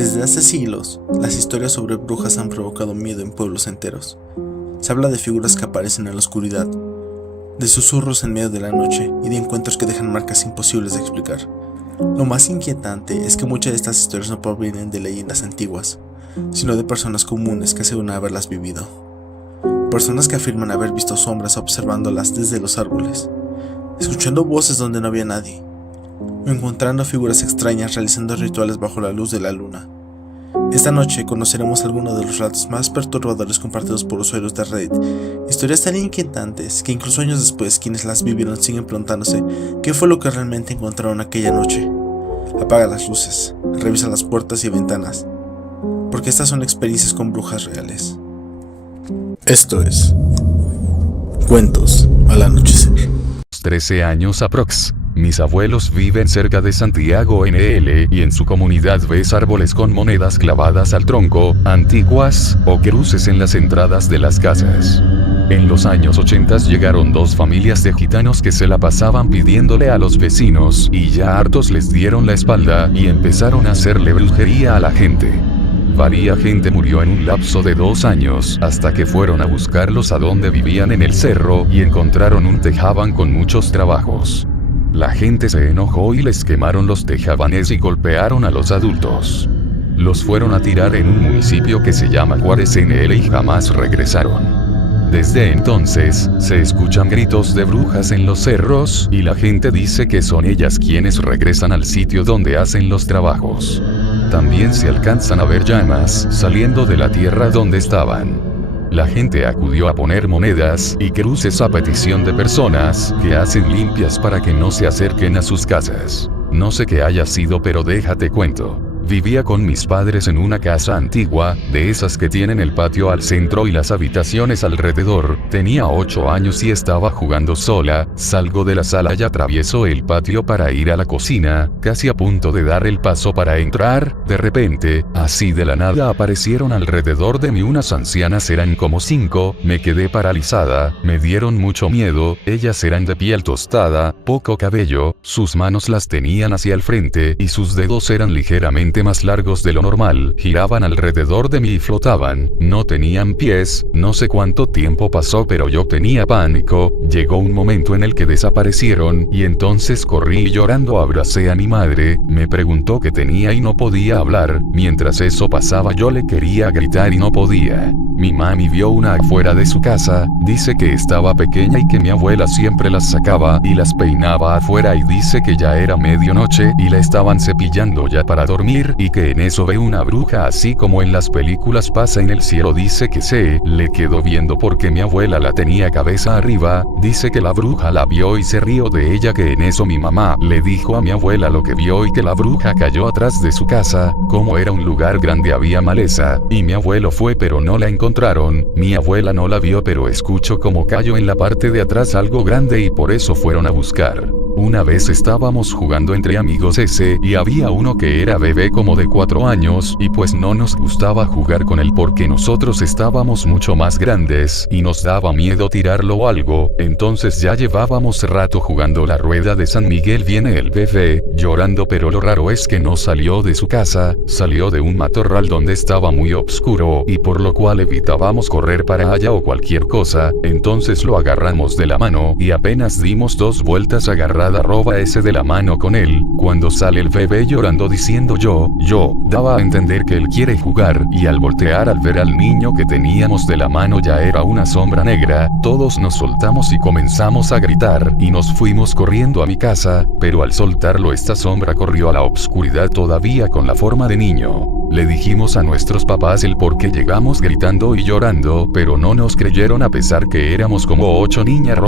Desde hace siglos, las historias sobre brujas han provocado miedo en pueblos enteros. Se habla de figuras que aparecen en la oscuridad, de susurros en medio de la noche y de encuentros que dejan marcas imposibles de explicar. Lo más inquietante es que muchas de estas historias no provienen de leyendas antiguas, sino de personas comunes que aseguran haberlas vivido. Personas que afirman haber visto sombras observándolas desde los árboles, escuchando voces donde no había nadie, o encontrando figuras extrañas realizando rituales bajo la luz de la luna. Esta noche conoceremos algunos de los relatos más perturbadores compartidos por usuarios de Reddit, historias tan inquietantes que incluso años después quienes las vivieron siguen preguntándose qué fue lo que realmente encontraron aquella noche. Apaga las luces, revisa las puertas y ventanas, porque estas son experiencias con brujas reales. Esto es Cuentos al Anochecer. 13 años aprox. Mis abuelos viven cerca de Santiago NL y en su comunidad ves árboles con monedas clavadas al tronco, antiguas, o cruces en las entradas de las casas. En los años 80 llegaron dos familias de gitanos que se la pasaban pidiéndole a los vecinos y ya hartos les dieron la espalda y empezaron a hacerle brujería a la gente. Varia gente murió en un lapso de 2 años hasta que fueron a buscarlos a donde vivían en el cerro y encontraron un tejaban con muchos trabajos. La gente se enojó y les quemaron los tejabanes y golpearon a los adultos. Los fueron a tirar en un municipio que se llama Juárez NL y jamás regresaron. Desde entonces, se escuchan gritos de brujas en los cerros y la gente dice que son ellas quienes regresan al sitio donde hacen los trabajos. También se alcanzan a ver llamas saliendo de la tierra donde estaban. La gente acudió a poner monedas y cruces a petición de personas que hacen limpias para que no se acerquen a sus casas. No sé qué haya sido, pero déjate cuento. Vivía con mis padres en una casa antigua, de esas que tienen el patio al centro y las habitaciones alrededor. Tenía 8 años y estaba jugando sola. Salgo de la sala y atravieso el patio para ir a la cocina, casi a punto de dar el paso para entrar. De repente, así de la nada aparecieron alrededor de mí unas ancianas, eran como 5, me quedé paralizada, me dieron mucho miedo. Ellas eran de piel tostada, poco cabello, sus manos las tenían hacia el frente y sus dedos eran ligeramente más largos de lo normal, giraban alrededor de mí y flotaban, no tenían pies. No sé cuánto tiempo pasó, pero yo tenía pánico. Llegó un momento en el que desaparecieron y entonces corrí y llorando abracé a mi madre. Me preguntó qué tenía y no podía hablar. Mientras eso pasaba yo le quería gritar y no podía. Mi mami vio una afuera de su casa, dice que estaba pequeña y que mi abuela siempre las sacaba y las peinaba afuera, y dice que ya era medianoche y la estaban cepillando ya para dormir y que en eso ve una bruja así como en las películas pasa en el cielo. Dice que se le quedó viendo porque mi abuela la tenía cabeza arriba. Dice que la bruja la vio y se rió de ella, que en eso mi mamá le dijo a mi abuela lo que vio y que la bruja cayó atrás de su casa. Como era un lugar grande había maleza y mi abuelo fue pero no la encontraron. Mi abuela no la vio, pero escuchó como cayó en la parte de atrás algo grande y por eso fueron a buscar. Una vez estábamos jugando entre amigos y había uno que era bebé como de 4 años y pues no nos gustaba jugar con él porque nosotros estábamos mucho más grandes y nos daba miedo tirarlo o algo. Entonces ya llevábamos rato jugando la rueda de San Miguel. Viene el bebé llorando, pero lo raro es que no salió de su casa, salió de un matorral donde estaba muy oscuro y por lo cual evitábamos correr para allá o cualquier cosa. Entonces lo agarramos de la mano y apenas dimos 2 vueltas agarrada de la mano con él, cuando sale el bebé llorando diciendo yo, daba a entender que él quiere jugar, y al voltear al ver al niño que teníamos de la mano ya era una sombra negra. Todos nos soltamos y comenzamos a gritar y nos fuimos corriendo a mi casa, pero al soltarlo esta sombra corrió a la obscuridad todavía con la forma de niño. Le dijimos a nuestros papás el por qué llegamos gritando y llorando, pero no nos creyeron a pesar que éramos como 8 niñas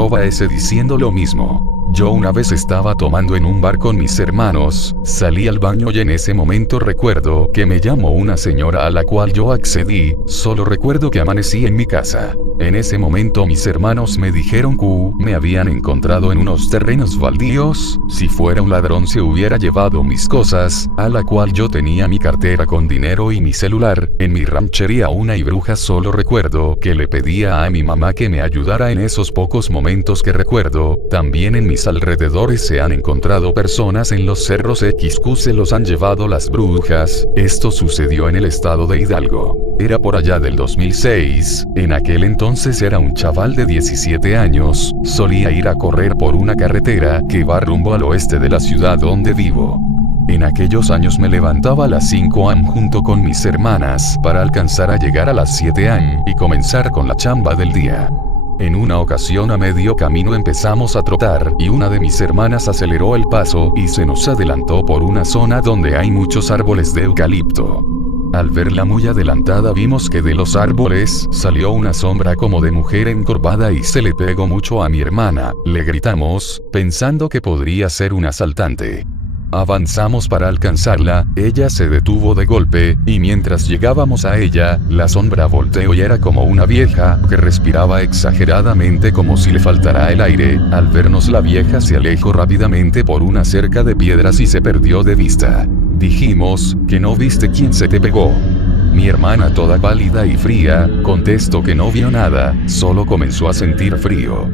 diciendo lo mismo. Yo una vez estaba tomando en un bar con mis hermanos, salí al baño y en ese momento recuerdo que me llamó una señora a la cual yo accedí. Solo recuerdo que amanecí en mi casa. En ese momento mis hermanos me dijeron que me habían encontrado en unos terrenos baldíos. Si fuera un ladrón se hubiera llevado mis cosas, a la cual yo tenía mi cartera con dinero y mi celular. En mi ranchería una y bruja. Solo recuerdo que le pedía a mi mamá que me ayudara en esos pocos momentos que recuerdo. También en mis mis alrededores se han encontrado personas en los cerros XQ, se los han llevado las brujas. Esto sucedió en el estado de Hidalgo. Era por allá del 2006, en aquel entonces era un chaval de 17 años, solía ir a correr por una carretera que va rumbo al oeste de la ciudad donde vivo. En aquellos años me levantaba a las 5 am junto con mis hermanas para alcanzar a llegar a las 7 am y comenzar con la chamba del día. En una ocasión a medio camino empezamos a trotar y una de mis hermanas aceleró el paso y se nos adelantó por una zona donde hay muchos árboles de eucalipto. Al verla muy adelantada vimos que de los árboles salió una sombra como de mujer encorvada y se le pegó mucho a mi hermana. Le gritamos, pensando que podría ser un asaltante. Avanzamos para alcanzarla, ella se detuvo de golpe, y mientras llegábamos a ella, la sombra volteó y era como una vieja, que respiraba exageradamente como si le faltara el aire. Al vernos la vieja se alejó rápidamente por una cerca de piedras y se perdió de vista. Dijimos, ¿que no viste quién se te pegó? Mi hermana toda pálida y fría, contestó que no vio nada, solo comenzó a sentir frío.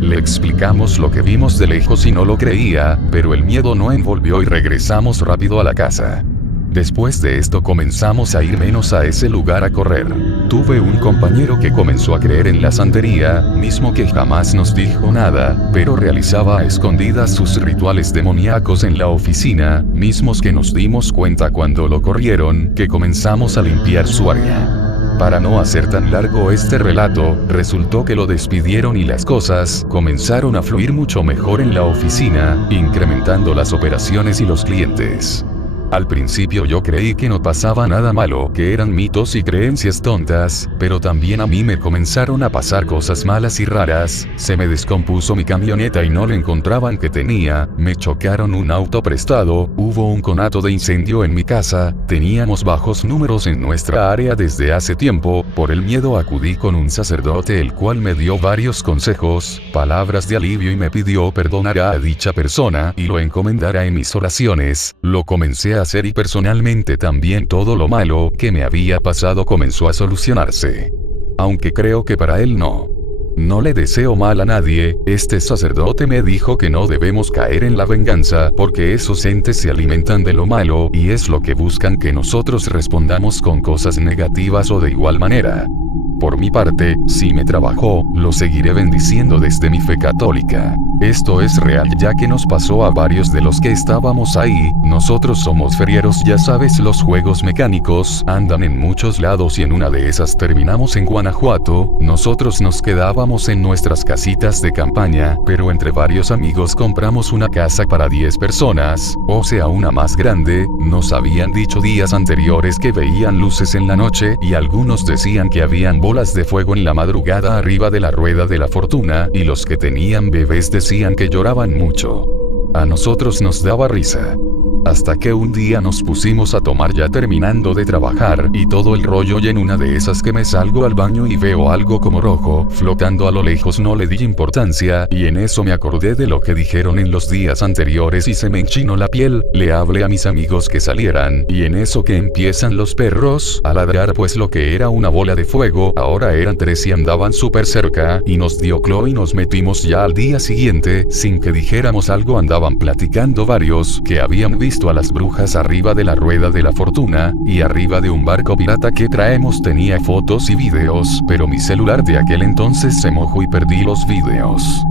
Le explicamos lo que vimos de lejos y no lo creía, pero el miedo no envolvió y regresamos rápido a la casa. Después de esto comenzamos a ir menos a ese lugar a correr. Tuve un compañero que comenzó a creer en la santería, mismo que jamás nos dijo nada, pero realizaba a escondidas sus rituales demoníacos en la oficina, mismos que nos dimos cuenta cuando lo corrieron, que comenzamos a limpiar su área. Para no hacer tan largo este relato, resultó que lo despidieron y las cosas comenzaron a fluir mucho mejor en la oficina, incrementando las operaciones y los clientes. Al principio yo creí que no pasaba nada malo, que eran mitos y creencias tontas, pero también a mí me comenzaron a pasar cosas malas y raras. Se me descompuso mi camioneta y no le encontraban que tenía, me chocaron un auto prestado, hubo un conato de incendio en mi casa, teníamos bajos números en nuestra área desde hace tiempo. Por el miedo acudí con un sacerdote el cual me dio varios consejos, palabras de alivio y me pidió perdonar a dicha persona y lo encomendara en mis oraciones. Lo comencé a hacer y personalmente también todo lo malo que me había pasado comenzó a solucionarse. Aunque creo que para él no. No le deseo mal a nadie, este sacerdote me dijo que no debemos caer en la venganza porque esos entes se alimentan de lo malo y es lo que buscan que nosotros respondamos con cosas negativas o de igual manera. Por mi parte, si me trabajó, lo seguiré bendiciendo desde mi fe católica. Esto es real ya que nos pasó a varios de los que estábamos ahí. Nosotros somos ferieros, ya sabes, los juegos mecánicos andan en muchos lados y en una de esas terminamos en Guanajuato. Nosotros nos quedábamos en nuestras casitas de campaña, pero entre varios amigos compramos una casa para 10 personas, o sea una más grande. Nos habían dicho días anteriores que veían luces en la noche y algunos decían que habían bolas de fuego en la madrugada arriba de la rueda de la fortuna y los que tenían bebés decían que lloraban mucho. A nosotros nos daba risa. Hasta que un día nos pusimos a tomar ya terminando de trabajar y todo el rollo y en una de esas que me salgo al baño y veo algo como rojo flotando a lo lejos. No le di importancia y en eso me acordé de lo que dijeron en los días anteriores y se me enchinó la piel. Le hablé a mis amigos que salieran y en eso que empiezan los perros a ladrar, pues lo que era una bola de fuego ahora eran 3 y andaban súper cerca y nos dio clo y nos metimos. Ya al día siguiente, sin que dijéramos algo, andaban platicando varios que habían visto a las brujas arriba de la rueda de la fortuna, y arriba de un barco pirata que traemos. Tenía fotos y videos, pero mi celular de aquel entonces se mojó y perdí los videos.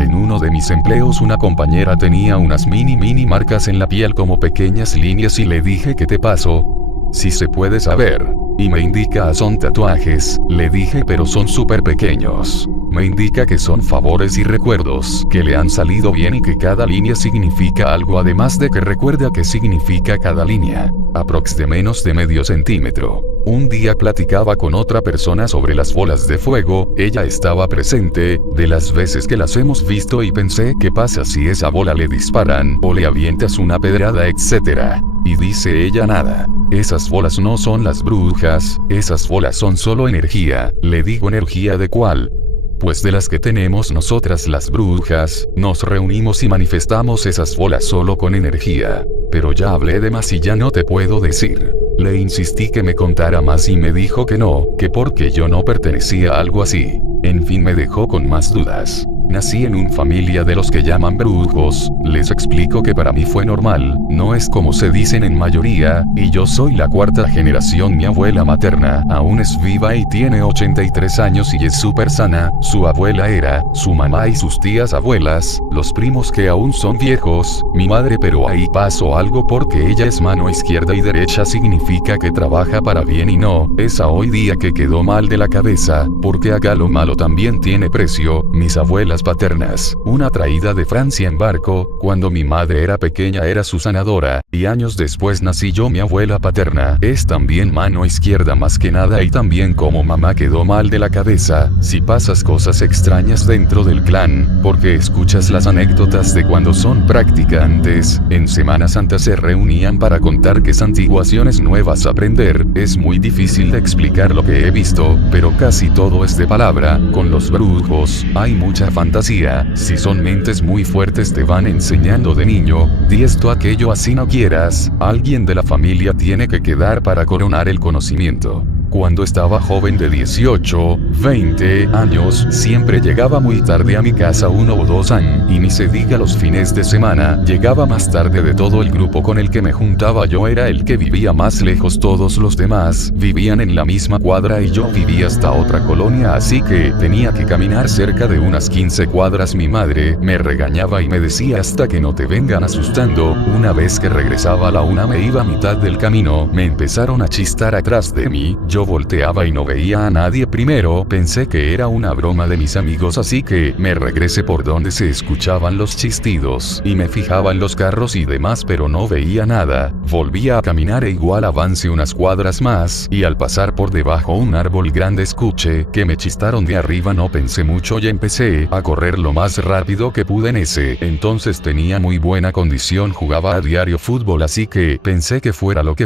En uno de mis empleos una compañera tenía unas mini marcas en la piel como pequeñas líneas y le dije, ¿qué te pasó? Si se puede saber. Y me indica, son tatuajes. Le dije, pero son súper pequeños. Me indica que son favores y recuerdos que le han salido bien y que cada línea significa algo, además de que recuerda qué significa cada línea. Aprox de menos de medio centímetro. Un día platicaba con otra persona sobre las bolas de fuego, ella estaba presente, de las veces que las hemos visto, y pensé, ¿qué pasa si esa bola le disparan o le avientas una pedrada, etcétera? Y dice ella, nada. Esas bolas no son las brujas, esas bolas son solo energía. Le digo, ¿energía de cuál? Pues de las que tenemos nosotras las brujas. Nos reunimos y manifestamos esas bolas solo con energía. Pero ya hablé de más y ya no te puedo decir. Le insistí que me contara más y me dijo que no, que porque yo no pertenecía a algo así. En fin, me dejó con más dudas. Nací en una familia de los que llaman brujos, les explico que para mí fue normal, no es como se dicen en mayoría, y yo soy la cuarta generación. Mi abuela materna aún es viva y tiene 83 años y es súper sana, su abuela era, su mamá y sus tías abuelas, los primos que aún son viejos, mi madre, pero ahí pasó algo porque ella es mano izquierda y derecha, significa que trabaja para bien y no, es a hoy día que quedó mal de la cabeza, porque acá lo malo también tiene precio. Mis abuelas paternas, una traída de Francia en barco, cuando mi madre era pequeña era su sanadora, y años después nací yo. Mi abuela paterna es también mano izquierda más que nada, y también como mamá quedó mal de la cabeza. Si pasas cosas extrañas dentro del clan, porque escuchas las anécdotas de cuando son practicantes, en Semana Santa se reunían para contar que santiguaciones nuevas aprender, es muy difícil de explicar lo que he visto, pero casi todo es de palabra. Con los brujos, hay mucha fantasía, si son mentes muy fuertes te van enseñando de niño, di esto aquello así no quieras, alguien de la familia tiene que quedar para coronar el conocimiento. Cuando estaba joven de 18, 20 años, siempre llegaba muy tarde a mi casa 1 o 2 años, y ni se diga los fines de semana, llegaba más tarde de todo el grupo con el que me juntaba. Yo era el que vivía más lejos, todos los demás vivían en la misma cuadra y yo vivía hasta otra colonia, así que tenía que caminar cerca de unas 15 cuadras. Mi madre me regañaba y me decía hasta que no te vengan asustando. Una vez que regresaba a la 1 me iba a mitad del camino, me empezaron a chistar atrás de mí. Yo volteaba y no veía a nadie. Primero pensé que era una broma de mis amigos, así que me regresé por donde se escuchaban los chistidos y me fijaba en los carros y demás, pero no veía nada. Volvía a caminar e igual avancé unas cuadras más, y al pasar por debajo un árbol grande escuché que me chistaron de arriba. No pensé mucho y empecé a correr lo más rápido que pude. En ese entonces tenía muy buena condición, jugaba a diario fútbol, así que pensé que fuera lo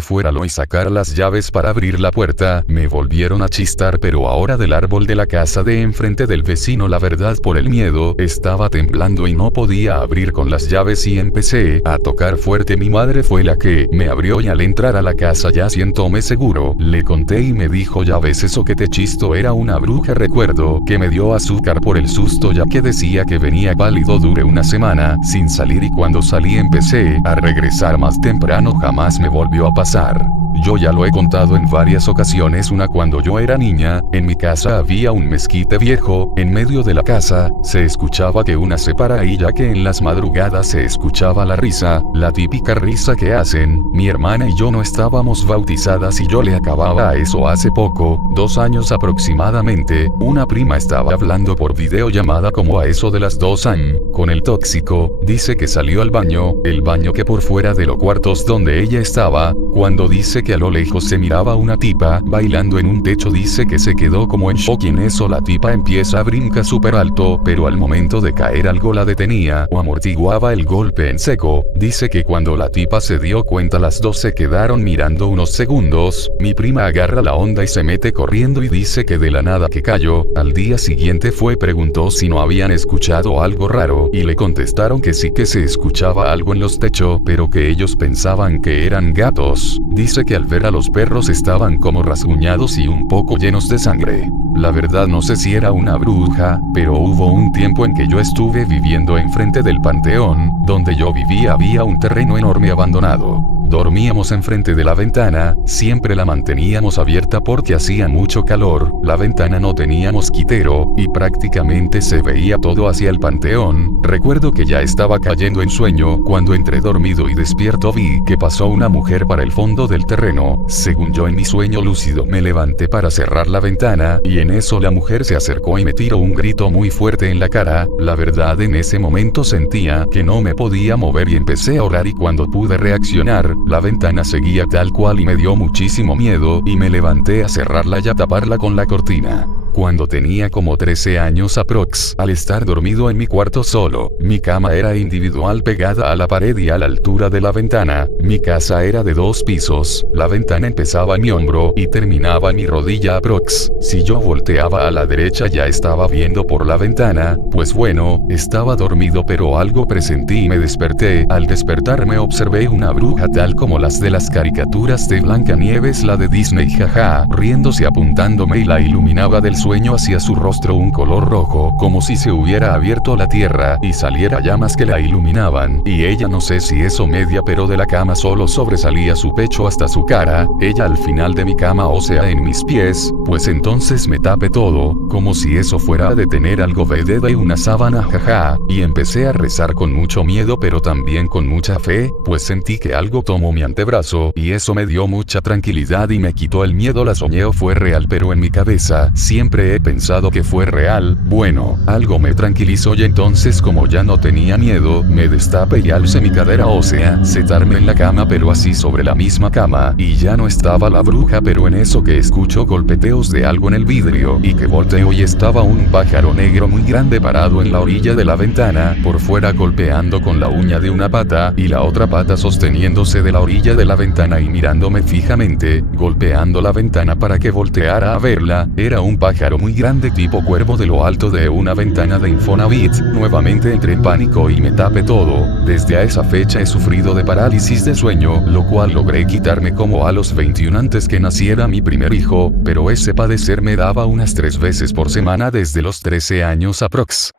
y sacar las llaves para abrir la puerta. Me volvieron a chistar, pero ahora del árbol de la casa de enfrente del vecino. La verdad, por el miedo, estaba temblando y no podía abrir con las llaves y empecé a tocar fuerte. Mi madre fue la que me abrió y al entrar a la casa ya siéntome seguro, le conté y me dijo: ya ves, eso que te chisto era una bruja. Recuerdo que me dio azúcar por el susto, ya que decía que venía pálido. Duré una semana sin salir y cuando salí empecé a regresar más temprano. Jamás me volvió a pasar. Yo ya lo he contado en varias ocasiones. Una, cuando yo era niña, en mi casa había un mezquite viejo, en medio de la casa, se escuchaba que una se para ahí, ya que en las madrugadas se escuchaba la risa, la típica risa que hacen. Mi hermana y yo no estábamos bautizadas y yo le acababa a eso hace poco, 2 años aproximadamente. Una prima estaba hablando por videollamada como a eso de las 2 años, con el tóxico. Dice que salió al baño, el baño que por fuera de los cuartos donde ella estaba, cuando dice que a lo lejos se miraba una tipa bailando en un techo. Dice que se quedó como en shock y en eso la tipa empieza a brincar súper alto, pero al momento de caer algo la detenía o amortiguaba el golpe en seco. Dice que cuando la tipa se dio cuenta las dos se quedaron mirando unos segundos. Mi prima agarra la onda y se mete corriendo y dice que de la nada que cayó. Al día siguiente preguntó si no habían escuchado algo raro y le contestaron que sí, que se escuchaba algo en los techos, pero que ellos pensaban que eran gatos. Dice que al ver a los perros estaban como rasguñados y un poco llenos de sangre. La verdad no sé si era una bruja, pero hubo un tiempo en que yo estuve viviendo enfrente del panteón, donde yo vivía. Había un terreno enorme abandonado. Dormíamos enfrente de la ventana, siempre la manteníamos abierta porque hacía mucho calor, la ventana no tenía mosquitero, y prácticamente se veía todo hacia el panteón. Recuerdo que ya estaba cayendo en sueño, cuando entré dormido y despierto vi que pasó una mujer para el fondo del terreno. Según yo, en mi sueño lúcido me levanté para cerrar la ventana, y en eso la mujer se acercó y me tiró un grito muy fuerte en la cara. La verdad, en ese momento sentía que no me podía mover y empecé a orar, y cuando pude reaccionar, la ventana seguía tal cual y me dio muchísimo miedo y me levanté a cerrarla y a taparla con la cortina. Cuando tenía como 13 años aprox, al estar dormido en mi cuarto solo, mi cama era individual pegada a la pared y a la altura de la ventana. Mi casa era de 2 pisos, la ventana empezaba en mi hombro y terminaba en mi rodilla aprox. Si yo volteaba a la derecha ya estaba viendo por la ventana. Pues bueno, estaba dormido pero algo presentí y me desperté. Al despertarme observé una bruja tal como las de las caricaturas de Blancanieves, la de Disney, jaja, riéndose, apuntándome y la iluminaba del sueño hacia su rostro un color rojo, como si se hubiera abierto la tierra y saliera llamas que la iluminaban, y ella, no sé si eso media, pero de la cama solo sobresalía su pecho hasta su cara, ella al final de mi cama, o sea en mis pies, pues entonces me tapé todo, como si eso fuera a detener algo de una sábana, jaja, y empecé a rezar con mucho miedo pero también con mucha fe, pues sentí que algo tomó mi antebrazo, y eso me dio mucha tranquilidad y me quitó el miedo. La soñé o fue real, pero en mi cabeza siempre he pensado que fue real. Bueno, algo me tranquilizó y entonces, como ya no tenía miedo, me destapé y alcé mi cadera, o sea, sentarme en la cama, pero así sobre la misma cama, y ya no estaba la bruja, pero en eso que escucho golpeteos de algo en el vidrio, y que volteo y estaba un pájaro negro muy grande parado en la orilla de la ventana, por fuera golpeando con la uña de una pata, y la otra pata sosteniéndose de la orilla de la ventana y mirándome fijamente, golpeando la ventana para que volteara a verla. Era un pájaro muy grande tipo cuervo de lo alto de una ventana de Infonavit. Nuevamente entré en pánico y me tapé todo. Desde a esa fecha he sufrido de parálisis de sueño, lo cual logré quitarme como a los 21 antes que naciera mi primer hijo, pero ese padecer me daba unas 3 veces por semana desde los 13 años aprox.